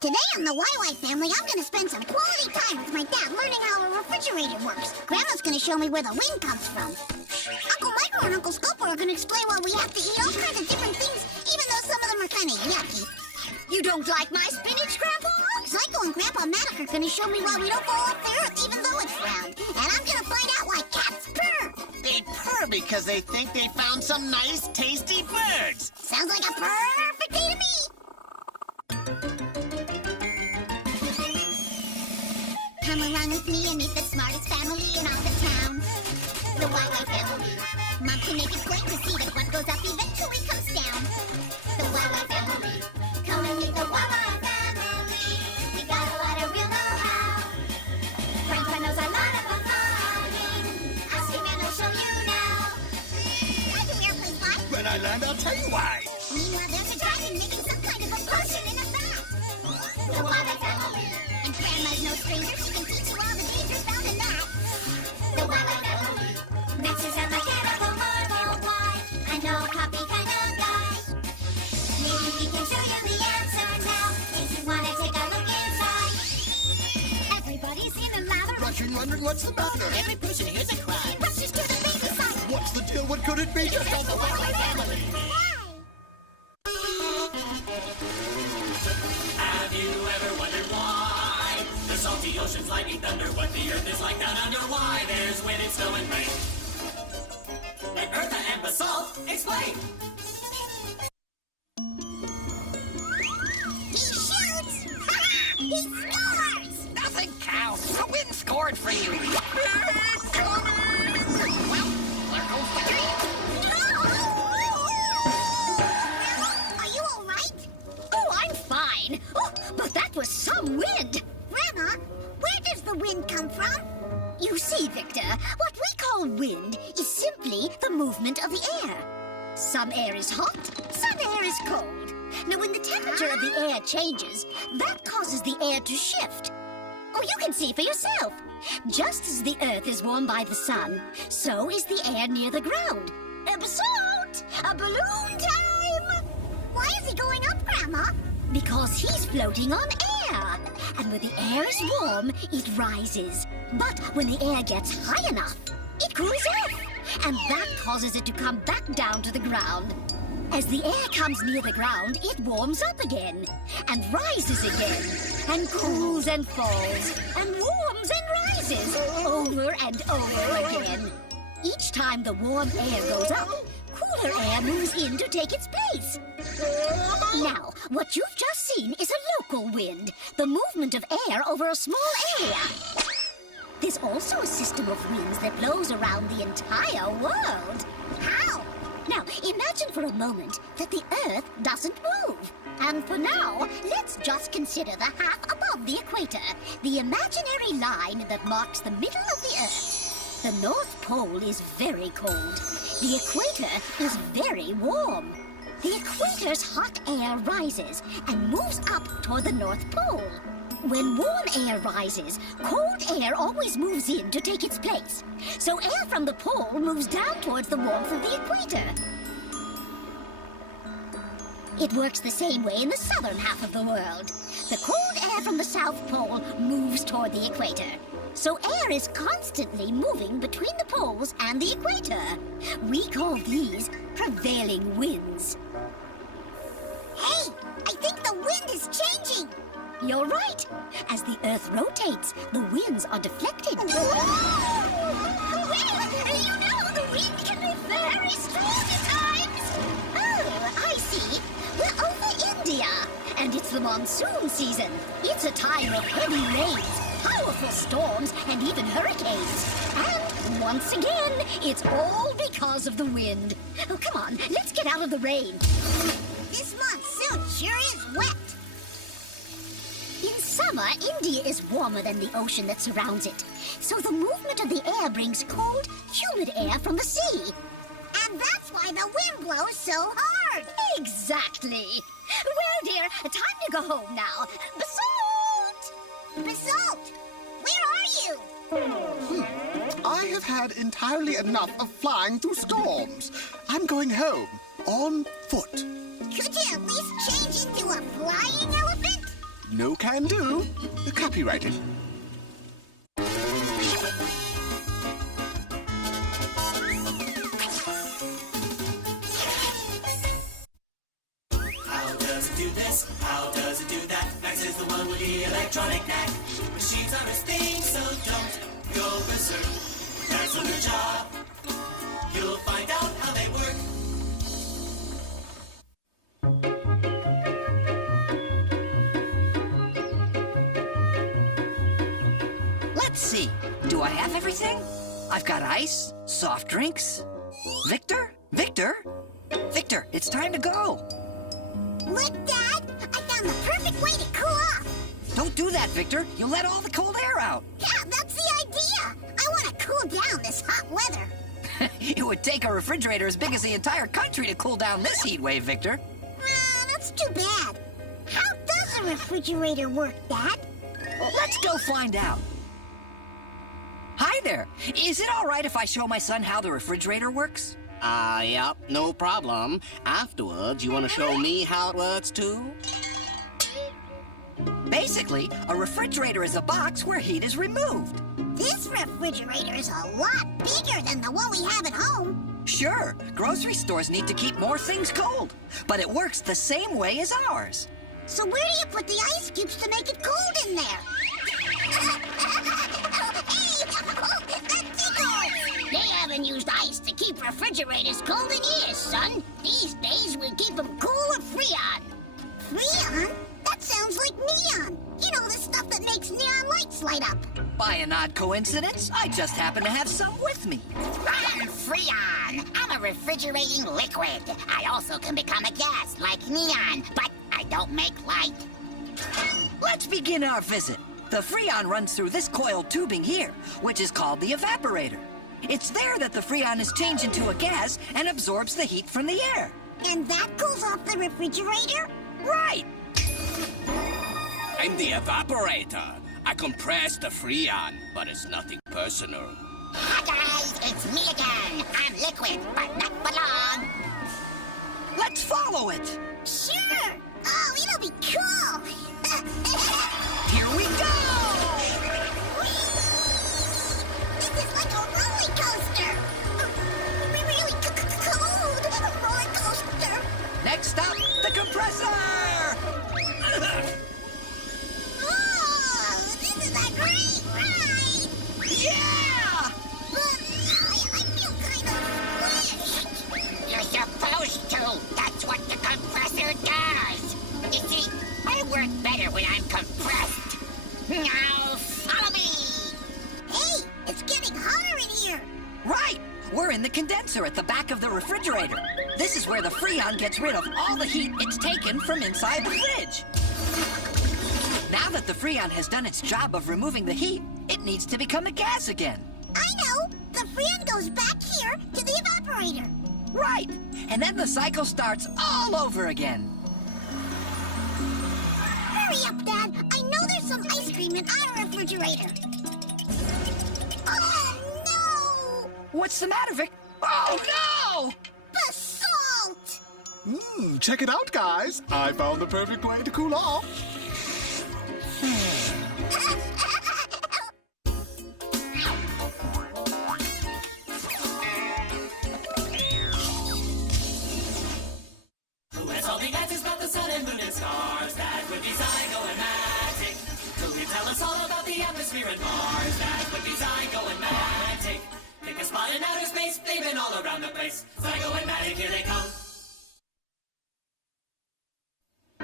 Today on the YY family, I'm gonna spend some quality time with my dad learning how a refrigerator works. Grandma's gonna show me where the wind comes from. Uncle Michael and Uncle Scopo are gonna explain why we have to eat all kinds of different things, even though some of them are kind of yucky. You don't like my spinach, Grandpa? Psycho and Grandpa Matic are gonna show me why we don't fall off the earth even though it's round. And I'm gonna find out why cats purr. They purr because they think they found some nice, tasty birds. Sounds like a perfect day to me. Come along with me and meet the smartest family in all the town. The YY family. Mom can make it plain to see that what goes up eventually comes down. The YY family. Come and meet the YY family. We got a lot of real know-how. Grandpa knows a lot about flying. Ask him and he'll show you now. I do airplane fly. When I land, I'll tell you why. Meanwhile, there's a dragon making some kind of a potion in a vat. The YY family. And Grandma's no stranger. She can teach you all the dangers found in that. The YY family. Max is a mechanical marvel. Why? I know a copy kind of guy. Maybe he can show you the answer now. If you want to take a look inside. Everybody's in a lather. Rushing, wondering what's the matter. Every person here's a crime. Rushes to the baby side. What's the deal? What could it be? Just like the YY family. Have you ever wondered why the salty oceans, lightning, thunder, what the earth is like down under? Why there's wind and snow and rain? Let Eartha and Basalt explain. He shoots! He scores! Nothing counts. The wind scored for you. Are you all right? Oh, I'm fine. Oh, but that was some wind. Grandma, where does the wind come from? You see, Victor, what we call wind is simply the movement of the air. Some air is hot, some air is cold. Now, when the temperature of the air changes, that causes the air to shift. Oh, you can see for yourself. Just as the earth is warmed by the sun, so is the air near the ground. Basalt! A balloon time! Why is he going up, Grandma? Because he's floating on air. And when the air is warm, it rises. But when the air gets high enough, it cools off. And that causes it to come back down to the ground. As the air comes near the ground, it warms up again. And rises again. And cools and falls. And warms and rises. Over and over again. Each time the warm air goes up, cooler air moves in to take its place. Now, what you've just seen is a local wind, the movement of air over a small area. There's also a system of winds that blows around the entire world. How? Now, imagine for a moment that the Earth doesn't move. And for now, let's just consider the half above the equator, the imaginary line that marks the middle of the Earth. The North Pole is very cold. The equator is very warm. The equator's hot air rises and moves up toward the North Pole. When warm air rises, cold air always moves in to take its place. So air from the pole moves down towards the warmth of the equator. It works the same way in the southern half of the world. The cold air from the South Pole moves toward the equator. So air is constantly moving between the poles and the equator. We call these prevailing winds. Hey, I think the wind is changing. You're right. As the Earth rotates, the winds are deflected. Well, you know the wind can be very strong at times. Oh, I see. We're over India, and it's the monsoon season. It's a time of heavy rains, powerful storms, and even hurricanes. And once again, it's all because of the wind. Oh, come on, let's get out of the rain. This monsoon sure is wet. In summer, India is warmer than the ocean that surrounds it. So the movement of the air brings cold, humid air from the sea. And that's why the wind blows so hard. Exactly. Well, dear, time to go home now. Basalt! Basalt, where are you? I have had entirely enough of flying through storms. I'm going home on foot. Could you at least change into a flying elephant? No can do. Copyrighted. How does it do this? How does it do that? Max is the one with the electronic knack. Machines are his thing, so don't go berserk. That's on their job. You'll find out how they work. Let's see. Do I have everything? I've got ice, soft drinks. Victor? Victor? Victor, it's time to go. Look, Dad! I found the perfect way to cool off! Don't do that, Victor. You'll let all the cold air out. Yeah, that's the idea! I want to cool down this hot weather. It would take a refrigerator as big as the entire country to cool down this heat wave, Victor. That's too bad. How does a refrigerator work, Dad? Well, let's go find out. Hi there. Is it all right if I show my son how the refrigerator works? Yep, no problem. Afterwards, you want to show me how it works, too? Basically, a refrigerator is a box where heat is removed. This refrigerator is a lot bigger than the one we have at home. Sure, grocery stores need to keep more things cold, but it works the same way as ours. So where do you put the ice cubes to make it cold in there? They haven't used ice to keep refrigerators cold in years, son. These days we keep them cool with Freon. Freon? That sounds like neon. You know, the stuff that makes neon lights light up. By an odd coincidence, I just happen to have some with me. I'm Freon. I'm a refrigerating liquid. I also can become a gas like neon, but I don't make light. Let's begin our visit. The Freon runs through this coiled tubing here, which is called the evaporator. It's there that the Freon is changed into a gas and absorbs the heat from the air. And that cools off the refrigerator? Right! I'm the evaporator. I compress the Freon, but it's nothing personal. Hi guys, it's me again. I'm liquid, but not for long. Let's follow it! Sure! Oh, it'll be cool! Here we go! This is like a roller coaster! Really cold roller coaster! Next up, the compressor! Oh, this is a great ride! Yeah! But I feel kind of squished. You're supposed to. That's what the compressor does. You see, I work better when I'm compressed. Now follow me. Hey, it's getting hotter in here! Right! We're in the condenser at the back of the refrigerator. This is where the Freon gets rid of all the heat it's taken from inside the fridge. Now that the Freon has done its job of removing the heat, it needs to become a gas again. I know! The Freon goes back here to the evaporator. Right! And then the cycle starts all over again. Hurry up, Dad! I know there's some ice cream in our refrigerator. Oh, no! What's the matter, Vic? Oh, no! The salt! Check it out, guys. I found the perfect way to cool off. Who has all the answers about the sun and moon and stars? That would be Zygo and Magic. Who can tell us all about the atmosphere and Mars? That would be Zygo and Magic. Pick a spot in outer space, they've been all around the place. Zygo and Magic, here they come.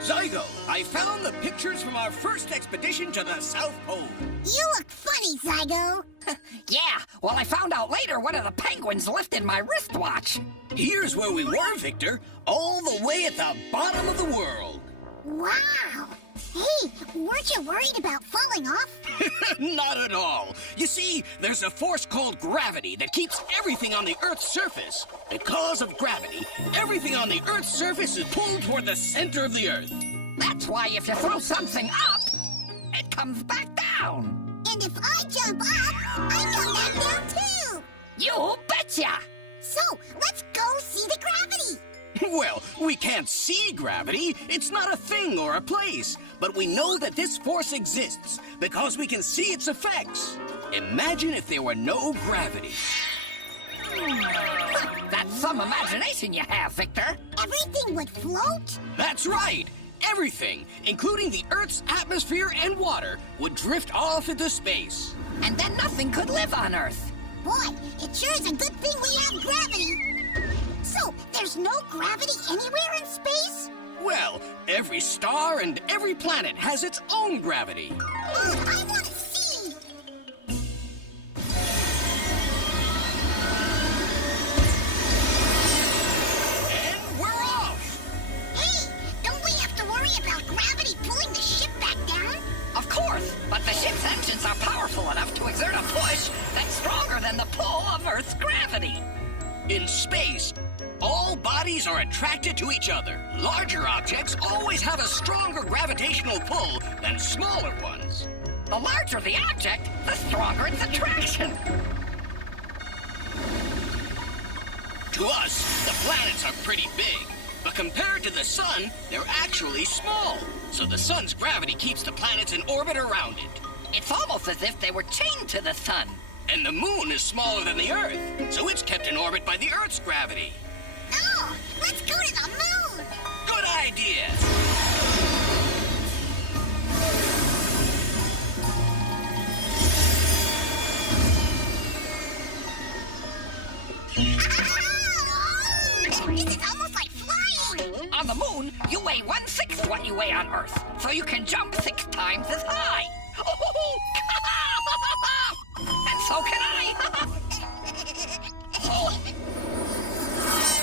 Zygo, I found the pictures from our first expedition to the South Pole. You look funny, Zygo. Yeah, well, I found out later one of the penguins lifted my wristwatch. Here's where we were, Victor, all the way at the bottom of the world. Wow. Hey, weren't you worried about falling off? Not at all. You see, there's a force called gravity that keeps everything on the Earth's surface. Because of gravity, everything on the Earth's surface is pulled toward the center of the Earth. That's why if you throw something up, it comes back down. And if I jump up, I come back down too. You betcha! So, let's go see the gravity. Well, We can't see gravity. It's not a thing or a place. But we know that this force exists because we can see its effects. Imagine if there were no gravity. That's some imagination you have, Victor. Everything would float? That's right. Everything, including the Earth's atmosphere and water, would drift off into space. And then nothing could live on Earth. Boy, it sure is a good thing we have gravity. So, there's no gravity anywhere in space? Well, every star and every planet has its own gravity. Oh, I want to see! And we're off! Hey, don't we have to worry about gravity pulling the ship back down? Of course, but the ship's engines are powerful enough to exert a push that's stronger than the pull of Earth's gravity. In space, all bodies are attracted to each other. Larger objects always have a stronger gravitational pull than smaller ones. The larger the object, the stronger its attraction. To us, the planets are pretty big, but compared to the sun, they're actually small. So the sun's gravity keeps the planets in orbit around it. It's almost as if they were chained to the sun. And the moon is smaller than the Earth, so it's kept in orbit by the Earth's gravity. No! Let's go to the moon! Good idea! This is almost like flying! On the moon, you weigh 1/6 what you weigh on Earth, so you can jump 6 times as high. And so can I.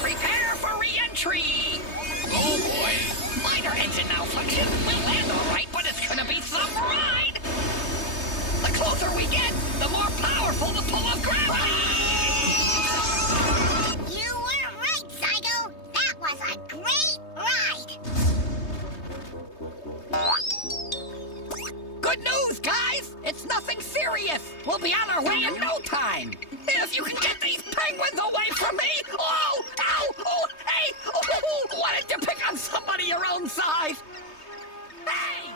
Prepare for re-entry. Oh boy! Minor engine malfunction. We'll land all right, but it's gonna be some ride. The closer we get, the more powerful the pull of gravity. You were right, Zygo! That was a great ride! Good news, guys! It's nothing serious. We'll be on our way in no time. If you can get these penguins away from me! Oh! Ow! Oh! Hey! Oh! Why did you pick on somebody your own size? Hey!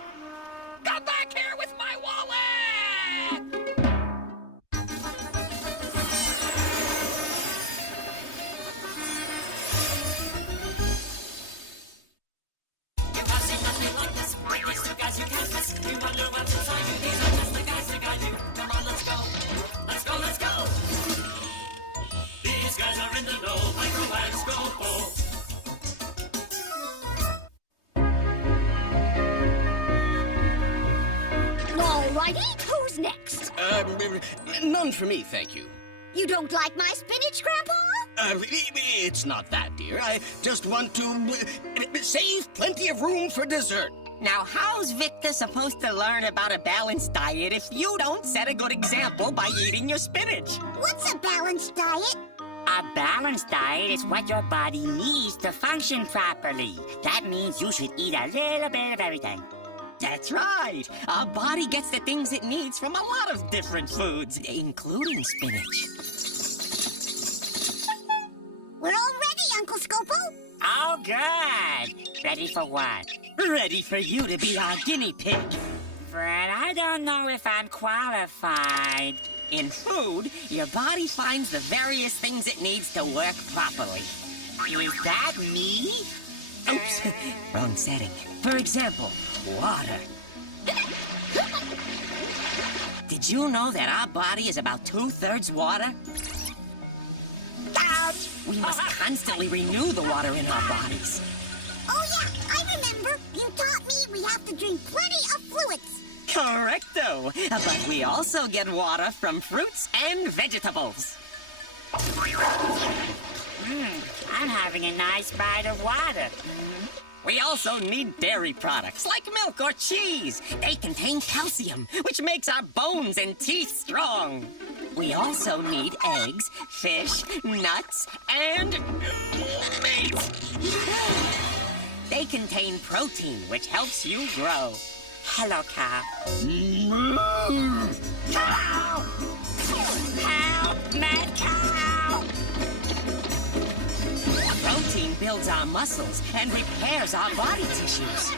Come back here with my wallet! Your posse must be like this. With these two guys you can't miss. You wonder what's inside you. These are just the guys that guide you. Come on, let's go. Let's go, let's go. These guys are in the know. Microwaves go. Alrighty, who's next? None for me, thank you. You don't like my spinach, Grandpa? It's not that, dear. I just want to save plenty of room for dessert. Now, how's Victor supposed to learn about a balanced diet if you don't set a good example by eating your spinach? What's a balanced diet? A balanced diet is what your body needs to function properly. That means you should eat a little bit of everything. That's right. Our body gets the things it needs from a lot of different foods, including spinach. We're all ready, Uncle Scopo. Oh, good. Ready for what? Ready for you to be our guinea pig. Fred, I don't know if I'm qualified. In food, your body finds the various things it needs to work properly. Is that me? Oops, wrong setting. For example, water. Did you know that our body is about 2/3 water? Ouch! We must constantly renew the water in our bodies. Oh, yeah, I remember. You taught me we have to drink plenty of fluids. Correcto. But we also get water from fruits and vegetables. I'm having a nice bite of water. We also need dairy products like milk or cheese. They contain calcium, which makes our bones and teeth strong. We also need eggs, fish, nuts, and meat. They contain protein, which helps you grow. Hello, cow. Cow! Help, mad cow! Protein builds builds our muscles and repairs our body tissues.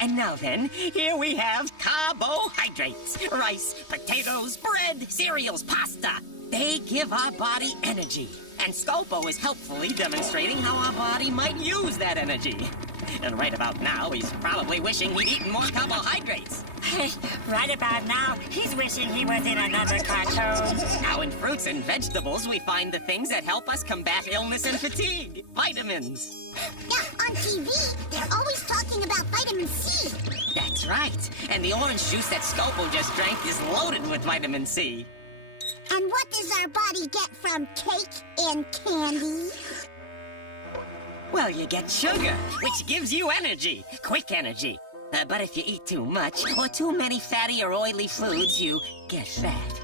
And now then, here we have carbohydrates. Rice, potatoes, bread, cereals, pasta. They give our body energy. And Scopo is helpfully demonstrating how our body might use that energy. And right about now, he's probably wishing he'd eaten more carbohydrates. Right about now, he's wishing he was in another cartoon. Now in fruits and vegetables, we find the things that help us combat illness and fatigue. Vitamins. Yeah, on TV, they're always talking about vitamin C. That's right. And the orange juice that Scopo just drank is loaded with vitamin C. And what does our body get from cake and candy? Well, you get sugar, which gives you energy. Quick energy. But if you eat too much or too many fatty or oily foods, you get fat.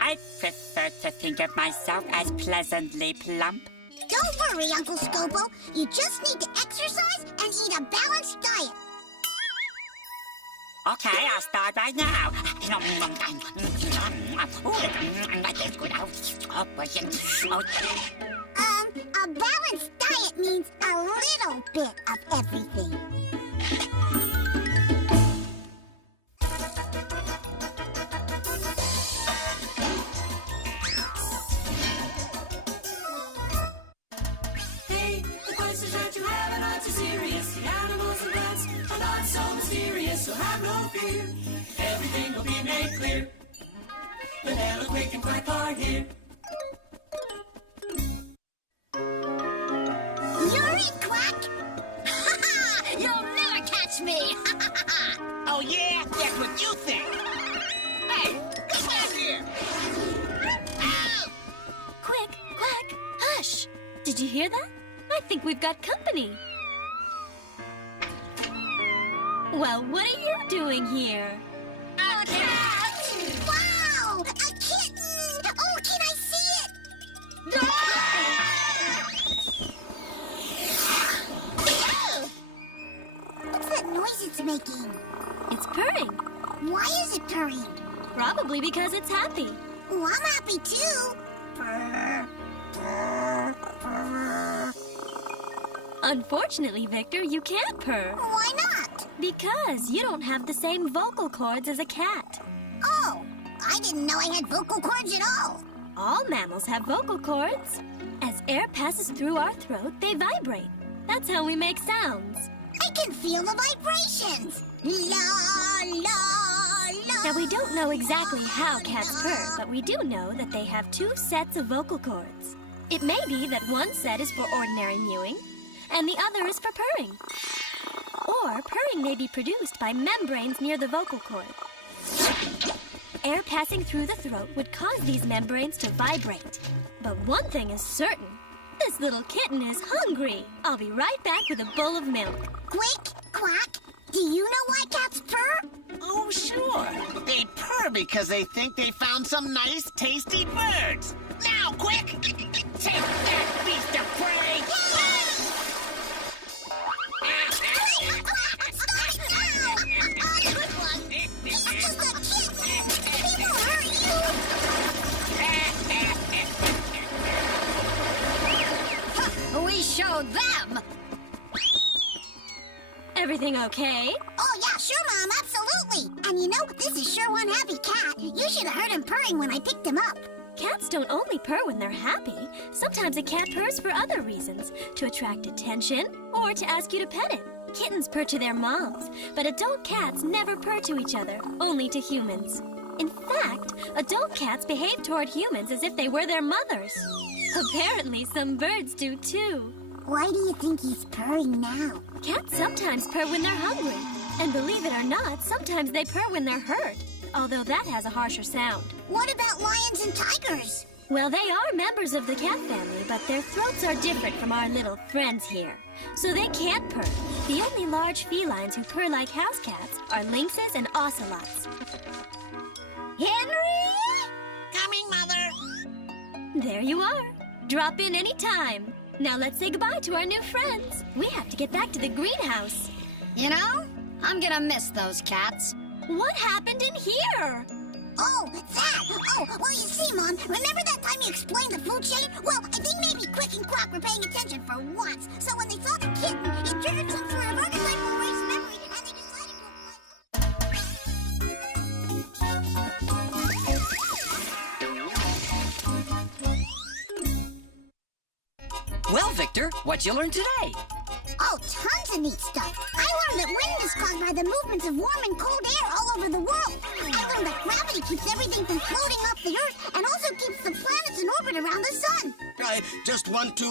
I prefer to think of myself as pleasantly plump. Don't worry, Uncle Scopo. You just need to exercise and eat a balanced diet. Okay, I'll start right now. A balanced diet means a little bit of everything. Hey, the questions that you have are not too serious. The animals and plants are not so mysterious, so have no fear. Everything will be made clear. The Hello Quick and Quack are here. You're it, Quack! You'll never catch me! Oh, yeah? That's what you think. Hey, come back here. Ow! Quick, Quack, hush! Did you hear that? I think we've got company. Well, what are you doing here? A cat! Wow! A kitten! Oh, can I see it? What's that noise it's making? It's purring. Why is it purring? Probably because it's happy. Oh, I'm happy too. Purr, purr, purr. Unfortunately, Victor, you can't purr. Why not? Because you don't have the same vocal cords as a cat. Oh, I didn't know I had vocal cords at all. All mammals have vocal cords. As air passes through our throat, they vibrate. That's how we make sounds. I can feel the vibrations. La, la, la. Now, we don't know exactly how cats purr, but we do know that they have two sets of vocal cords. It may be that one set is for ordinary mewing, and the other is for purring. Or purring may be produced by membranes near the vocal cord. Air passing through the throat would cause these membranes to vibrate. But one thing is certain. This little kitten is hungry. I'll be right back with a bowl of milk. Quick, Quack, do you know why cats purr? Oh, sure. They purr because they think they found some nice, tasty birds. Now, quick! Take that, beast of prey! Stop it now! Good one. He's just a kitten. He won't hurt you. We showed them! Everything okay? Oh, yeah, sure, Mom, absolutely. And you know, this is sure one happy cat. You should have heard him purring when I picked him up. Cats don't only purr when they're happy. Sometimes a cat purrs for other reasons, to attract attention or to ask you to pet it. Kittens purr to their moms, but adult cats never purr to each other, only to humans. In fact, adult cats behave toward humans as if they were their mothers. Apparently, some birds do too. Why do you think he's purring now? Cats sometimes purr when they're hungry. And believe it or not, sometimes they purr when they're hurt, although that has a harsher sound. What about lions and tigers? Well, they are members of the cat family, but their throats are different from our little friends here. So they can't purr. The only large felines who purr like house cats are lynxes and ocelots. Henry? Coming, Mother. There you are. Drop in any time. Now let's say goodbye to our new friends. We have to get back to the greenhouse. You know, I'm gonna miss those cats. What happened in here? Oh, that! Oh, well, you see, Mom, remember that time you explained the food chain? Well, I think maybe Quick and Quack were paying attention for once. So when they saw the kitten, it triggered some sort of archetypal race memory, and they decided to... Well, Victor, what'd you learn today? Oh, tons of neat stuff. I learned that wind is caused by the movements of warm and cold air all over the world. I learned that gravity keeps everything from floating off the Earth and also keeps the planets in orbit around the sun. I just want to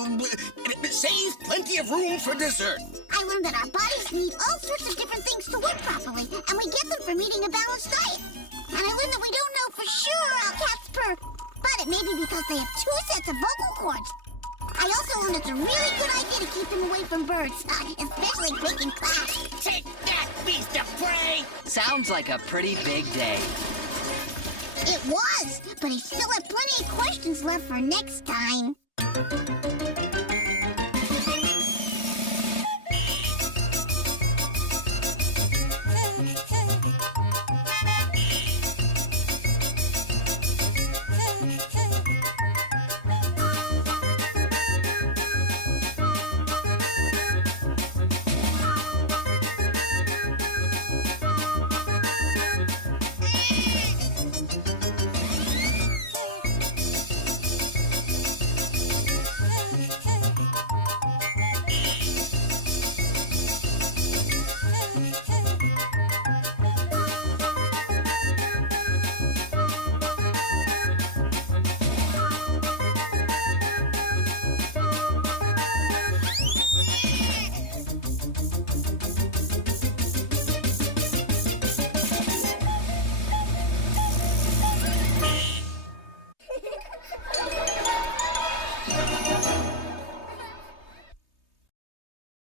save plenty of room for dessert. I learned that our bodies need all sorts of different things to work properly, and we get them from eating a balanced diet. And I learned that we don't know for sure how cats purr, but it may be because they have 2 sets of vocal cords. I also learned it's a really good idea to keep them away from birds, especially Quick and Quack. Take that, beast of prey! Sounds like a pretty big day. It was, but I still have plenty of questions left for next time.